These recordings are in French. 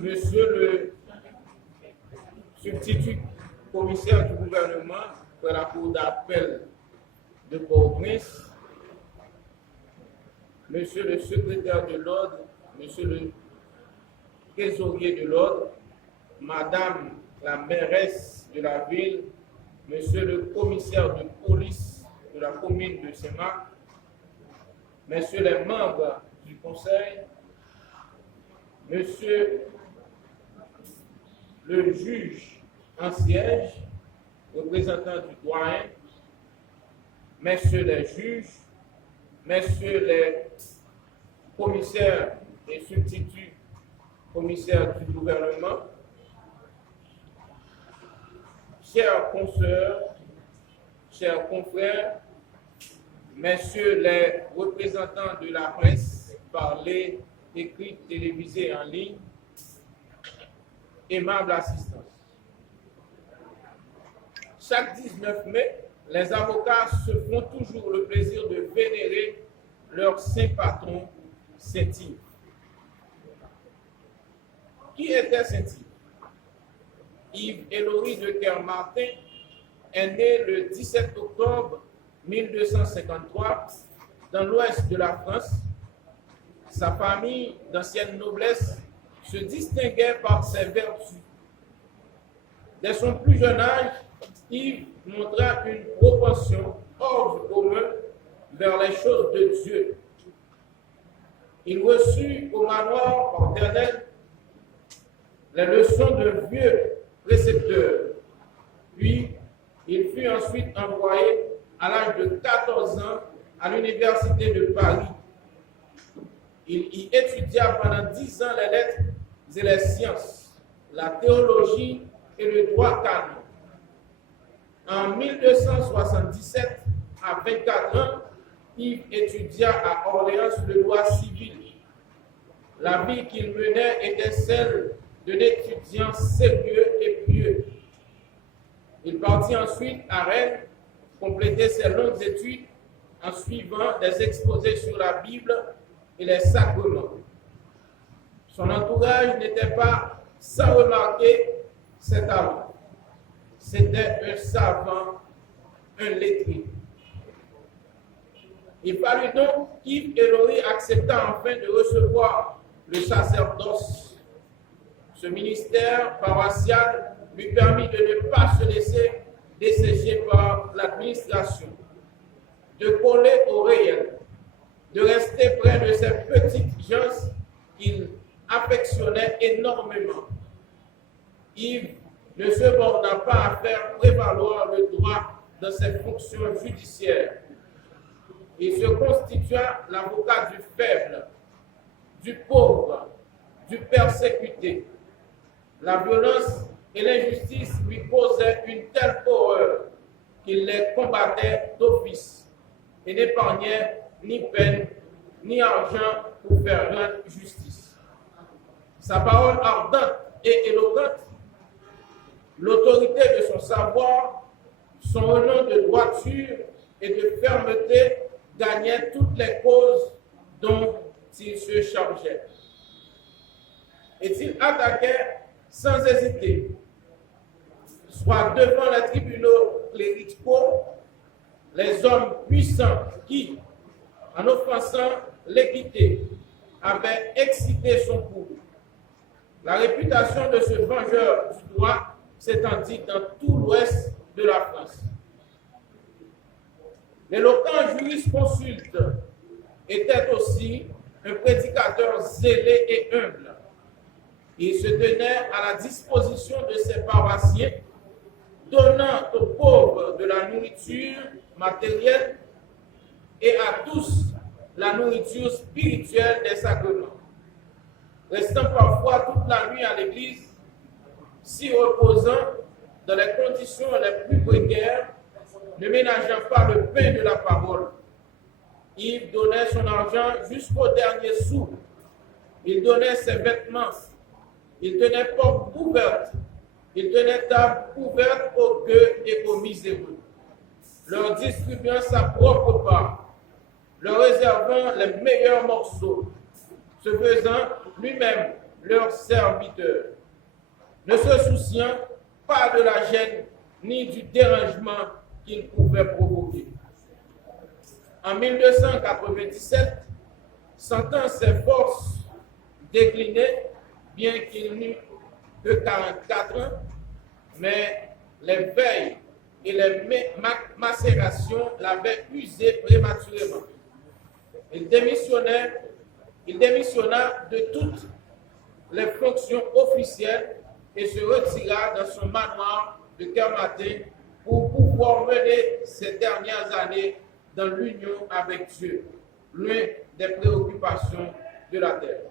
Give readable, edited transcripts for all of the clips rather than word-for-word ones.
Monsieur le substitut commissaire du gouvernement pour la cour d'appel de Port-au-Prince, Monsieur le secrétaire de l'ordre, Monsieur le trésorier de l'ordre, Madame la mairesse de la ville, Monsieur le commissaire de police de la commune de Saint-Marc, Messieurs les membres du conseil, Monsieur le juge en siège, représentant du doyen, Messieurs les juges, Messieurs les commissaires et substituts commissaires du gouvernement, chers consoeurs, chers confrères, Messieurs les représentants de la presse, parlée, écrite, télévisée et en ligne, aimable assistance. Chaque 19 mai, les avocats se font toujours le plaisir de vénérer leur saint patron, Saint-Yves. Qui était Saint-Yves? Yves Héloïse de Kermartin est né le 17 octobre 1253 dans l'ouest de la France. Sa famille d'ancienne noblesse se distinguait par ses vertus. Dès son plus jeune âge, Yves montra une propension hors du commun vers les choses de Dieu. Il reçut au manoir paternel les leçons d'un vieux précepteur. Puis, il fut ensuite envoyé à l'âge de 14 ans à l'université de Paris. Il y étudia pendant 10 ans les lettres et les sciences, la théologie et le droit canon. En 1277, à 24 ans, Yves étudia à Orléans le droit civil. La vie qu'il menait était celle d'un étudiant sérieux et pieux. Il partit ensuite à Rennes, compléter ses longues études en suivant des exposés sur la Bible et les sacrements. Son entourage n'était pas sans remarquer ses talents. C'était un savant, un lettré. Il fallut donc qu'Yves Héloïse accepta enfin de recevoir le sacerdoce. Ce ministère paroissial lui permit de ne pas se laisser dessécher par l'administration, de coller au réel, de rester près de ces petites gens qu'il affectionnait énormément. Yves ne se borna pas à faire prévaloir le droit dans ses fonctions judiciaires. Il se constitua l'avocat du faible, du pauvre, du persécuté. La violence et l'injustice lui causaient une telle horreur qu'il les combattait d'office et n'épargnait ni peine ni argent pour faire rendre justice. Sa parole ardente et éloquente, l'autorité de son savoir, son renom de droiture et de fermeté gagnaient toutes les causes dont il se chargeait. Et il attaquait sans hésiter, soit devant les tribunaux cléricaux, les hommes puissants qui, en offensant l'équité, avaient excité son pouls. La réputation de ce vengeur du droit s'étendit dans tout l'ouest de la France. L'éloquent jurisconsulte était aussi un prédicateur zélé et humble. Il se tenait à la disposition de ses paroissiens, donnant aux pauvres de la nourriture matérielle et à tous la nourriture spirituelle des sacrements. Restant parfois toute la nuit à l'église, s'y reposant dans les conditions les plus précaires, ne ménageant pas le pain de la parole. Yves donnait son argent jusqu'au dernier sou. Il donnait ses vêtements. Il tenait porte ouverte. Il tenait table ouverte aux gueux et aux miséreux, leur distribuant sa propre part, leur réservant les meilleurs morceaux, se faisant lui-même leurs serviteurs, ne se souciant pas de la gêne ni du dérangement qu'ils pouvaient provoquer. En 1297, sentant ses forces décliner, bien qu'il n'eût que 44 ans, mais les veilles et les macérations l'avaient usé prématurément. Il démissionna de toutes les fonctions officielles et se retira dans son manoir de Kermatin pour pouvoir mener ses dernières années dans l'union avec Dieu, loin des préoccupations de la terre.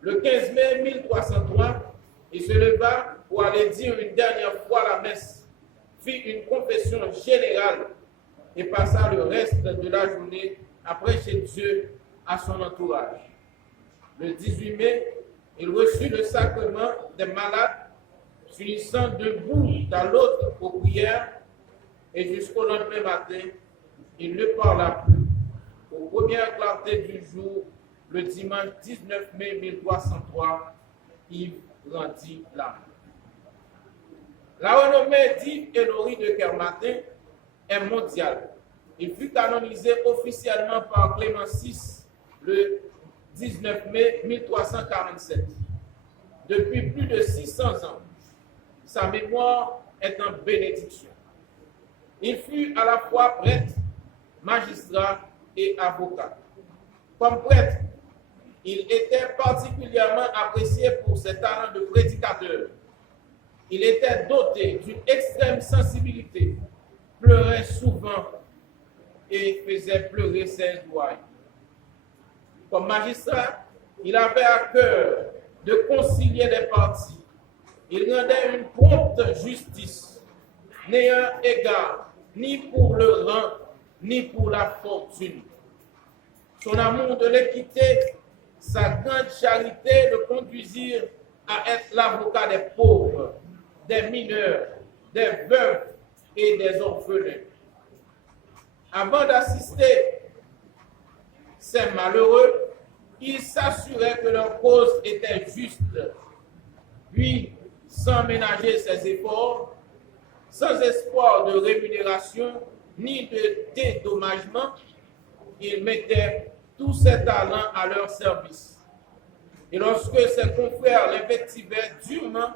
Le 15 mai 1303, il se leva pour aller dire une dernière fois la messe, fit une confession générale et passa le reste de la journée à prêcher Dieu à son entourage. Le 18 mai, il reçut le sacrement des malades, s'unissant debout dans l'autre aux prières, et jusqu'au lendemain matin, il ne parla plus. Aux premières clartés du jour, le dimanche 19 mai 1303, il rendit l'âme. La renommée d'Yves Hénory de Kermatin est mondiale. Il fut canonisé officiellement par Clément VI le 19 mai 1347. Depuis plus de 600 ans, sa mémoire est en bénédiction. Il fut à la fois prêtre, magistrat et avocat. Comme prêtre, il était particulièrement apprécié pour ses talents de prédicateur. Il était doté d'une extrême sensibilité, pleurait souvent et faisait pleurer ses doigts. Comme magistrat, il avait à cœur de concilier les parties. Il rendait une prompte justice, n'ayant égard ni pour le rang, ni pour la fortune. Son amour de l'équité, sa grande charité le conduisirent à être l'avocat des pauvres, des mineurs, des veuves et des orphelins. Avant d'assister ces malheureux, il s'assurait que leur cause était juste. Puis, sans ménager ses efforts, sans espoir de rémunération ni de dédommagement, il mettait tous ses talents à leur service. Et lorsque ses confrères l'invectivaient durement,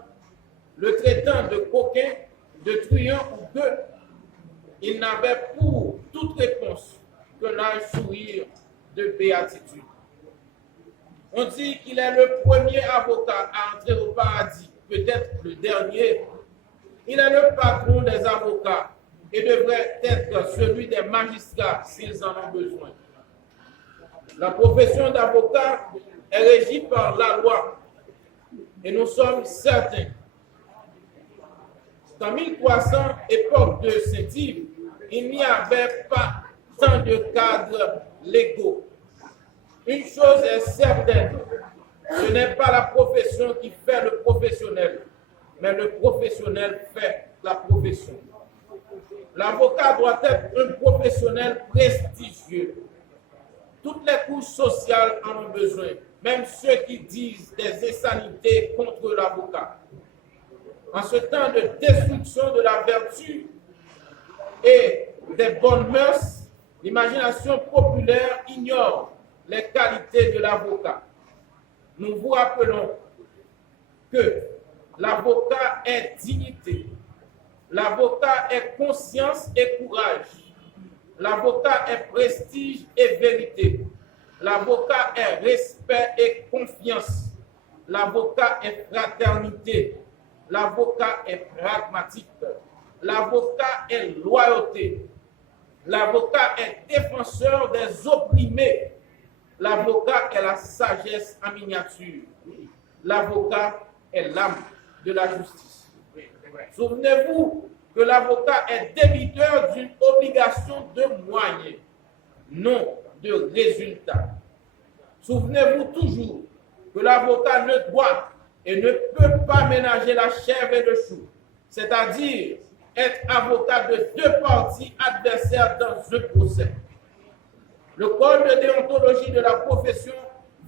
le traitant de coquin, de truand ou gueux, il n'avait pour toute réponse que l'un sourire de béatitude. On dit qu'il est le premier avocat à entrer au paradis, peut-être le dernier. Il est le patron des avocats et devrait être celui des magistrats s'ils en ont besoin. La profession d'avocat est régie par la loi et nous sommes certains qu'en 1300, époque de Saint-Yves, il n'y avait pas tant de cadres légaux. Une chose est certaine, ce n'est pas la profession qui fait le professionnel, mais le professionnel fait la profession. L'avocat doit être un professionnel prestigieux. Toutes les couches sociales en ont besoin, même ceux qui disent des insanités contre l'avocat. En ce temps de destruction de la vertu et des bonnes mœurs, l'imagination populaire ignore les qualités de l'avocat. Nous vous rappelons que l'avocat est dignité, l'avocat est conscience et courage, l'avocat est prestige et vérité, l'avocat est respect et confiance, l'avocat est fraternité, l'avocat est pragmatique, l'avocat est loyauté, l'avocat est défenseur des opprimés, l'avocat est la sagesse en miniature, l'avocat est l'âme de la justice. Souvenez-vous que l'avocat est débiteur d'une obligation de moyens, non de résultats. Souvenez-vous toujours que l'avocat ne doit et ne peut pas ménager la chair et le chou, c'est-à-dire être avocat de deux parties adversaires dans un procès. Le code de déontologie de la profession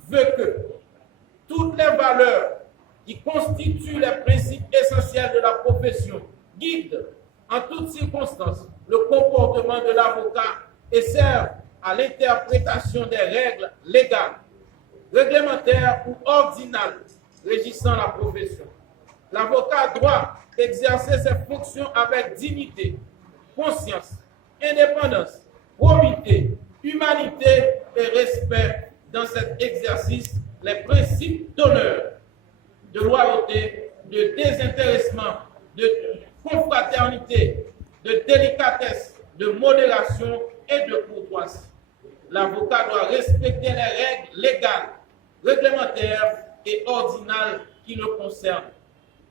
veut que toutes les valeurs qui constituent les principes essentiels de la profession guident en toutes circonstances le comportement de l'avocat et servent à l'interprétation des règles légales, réglementaires ou ordinales régissant la profession. L'avocat doit exercer ses fonctions avec dignité, conscience, indépendance, probité, humanité et respect dans cet exercice les principes d'honneur, de loyauté, de désintéressement, de confraternité, de délicatesse, de modération et de courtoisie. L'avocat doit respecter les règles légales, réglementaires et ordinales qui le concernent.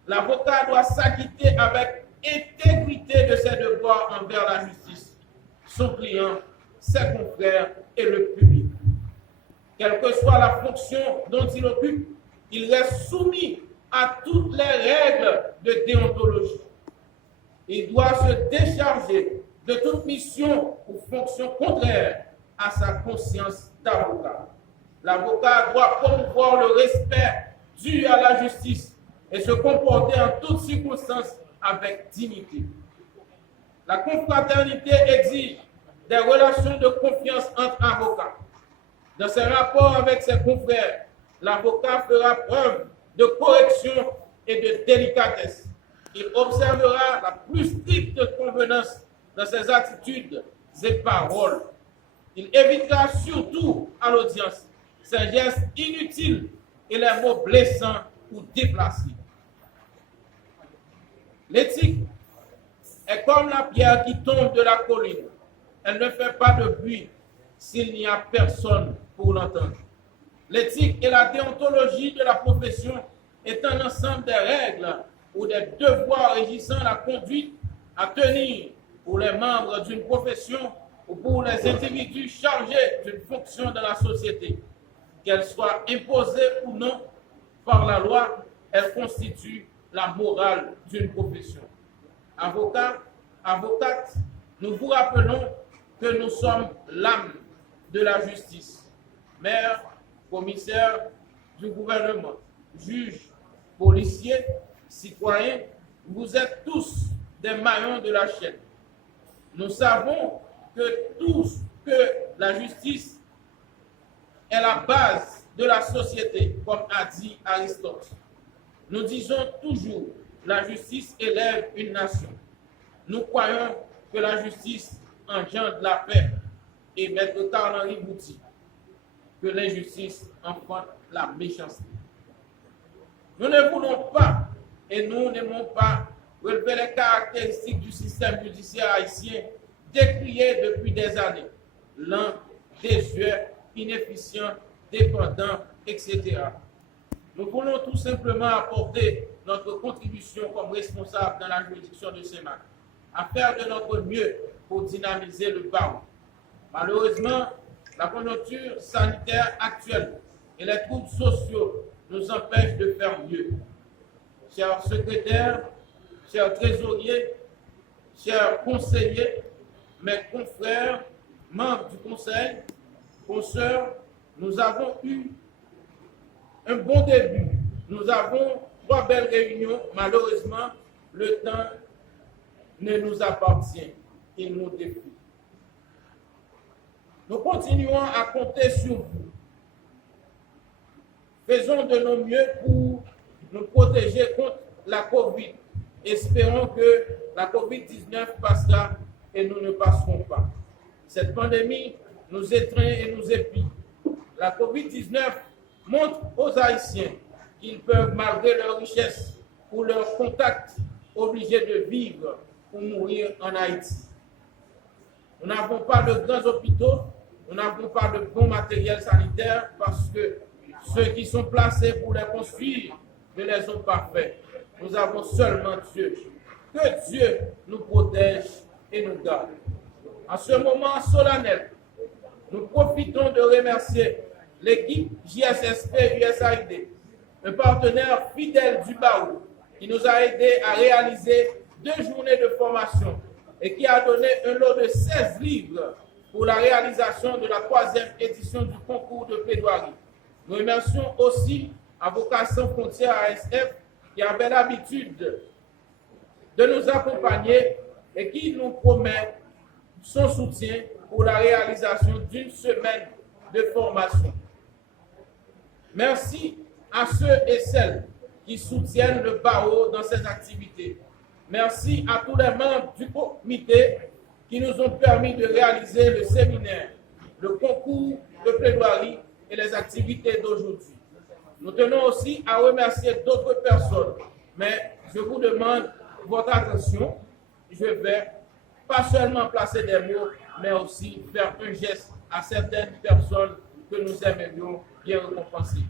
L'avocat doit s'acquitter avec intégrité de ses devoirs envers la justice, son client, ses confrères et le public. Quelle que soit la fonction dont il occupe, il reste soumis à toutes les règles de déontologie. Il doit se décharger de toute mission ou fonction contraire à sa conscience d'avocat. L'avocat doit promouvoir le respect dû à la justice et se comporter en toutes circonstances avec dignité. La confraternité exige des relations de confiance entre avocats. Dans ses rapports avec ses confrères, l'avocat fera preuve de correction et de délicatesse. Il observera la plus stricte convenance dans ses attitudes et paroles. Il évitera surtout à l'audience ces gestes inutiles et les mots blessants ou déplacés. L'éthique est comme la pierre qui tombe de la colline. Elle ne fait pas de bruit s'il n'y a personne pour l'entendre. L'éthique et la déontologie de la profession est un ensemble des règles ou des devoirs régissant la conduite à tenir pour les membres d'une profession ou pour les individus chargés d'une fonction dans la société. Qu'elle soit imposée ou non par la loi, elle constitue la morale d'une profession. Avocats, avocates, nous vous rappelons que nous sommes l'âme de la justice. Maire, commissaire du gouvernement, juges, policiers, citoyens, vous êtes tous des maillons de la chaîne. Nous savons que la justice est la base de la société, comme a dit Aristote. Nous disons toujours, la justice élève une nation. Nous croyons que la justice engendre la paix. Et Maître Karl-Henri Bouty, que l'injustice enfante la méchanceté. Nous ne voulons pas et nous n'aimons pas relever les caractéristiques du système judiciaire haïtien décrié depuis des années. Lent, désuet, inefficient, dépendant, etc. Nous voulons tout simplement apporter notre contribution comme responsable dans la juridiction de Sénat, à faire de notre mieux pour dynamiser le barreau. Malheureusement, la conjoncture sanitaire actuelle et les troubles sociaux nous empêchent de faire mieux. Chers secrétaires, chers trésoriers, chers conseillers, mes confrères, membres du conseil, consoeurs, nous avons eu un bon début. Nous avons 3 belles réunions. Malheureusement, le temps ne nous appartient. Il nous défie. Nous continuons à compter sur vous. Faisons de nos mieux pour nous protéger contre la COVID. Espérons que la COVID-19 passera et nous ne passerons pas. Cette pandémie nous étreint et nous épie. La COVID-19 montre aux Haïtiens qu'ils peuvent, malgré leur richesse ou leur contact, obligés de vivre ou mourir en Haïti. Nous n'avons pas de grands hôpitaux, nous n'avons pas de bon matériel sanitaire parce que ceux qui sont placés pour les construire ne les ont pas faits. Nous avons seulement Dieu. Que Dieu nous protège et nous garde. En ce moment solennel, nous profitons de remercier l'équipe JSSP USAID, un partenaire fidèle du barreau qui nous a aidés à réaliser 2 journées de formation et qui a donné un lot de 16 livres pour la réalisation de la 3e édition du concours de plaidoirie. Nous remercions aussi Avocats sans frontières ASF, qui avait l'habitude de nous accompagner et qui nous promet son soutien pour la réalisation d'une semaine de formation. Merci à ceux et celles qui soutiennent le barreau dans ses activités. Merci à tous les membres du comité qui nous ont permis de réaliser le séminaire, le concours de plaidoirie et les activités d'aujourd'hui. Nous tenons aussi à remercier d'autres personnes, mais je vous demande votre attention. Je vais pas seulement placer des mots, mais aussi faire un geste à certaines personnes que nous aimerions bien récompenser.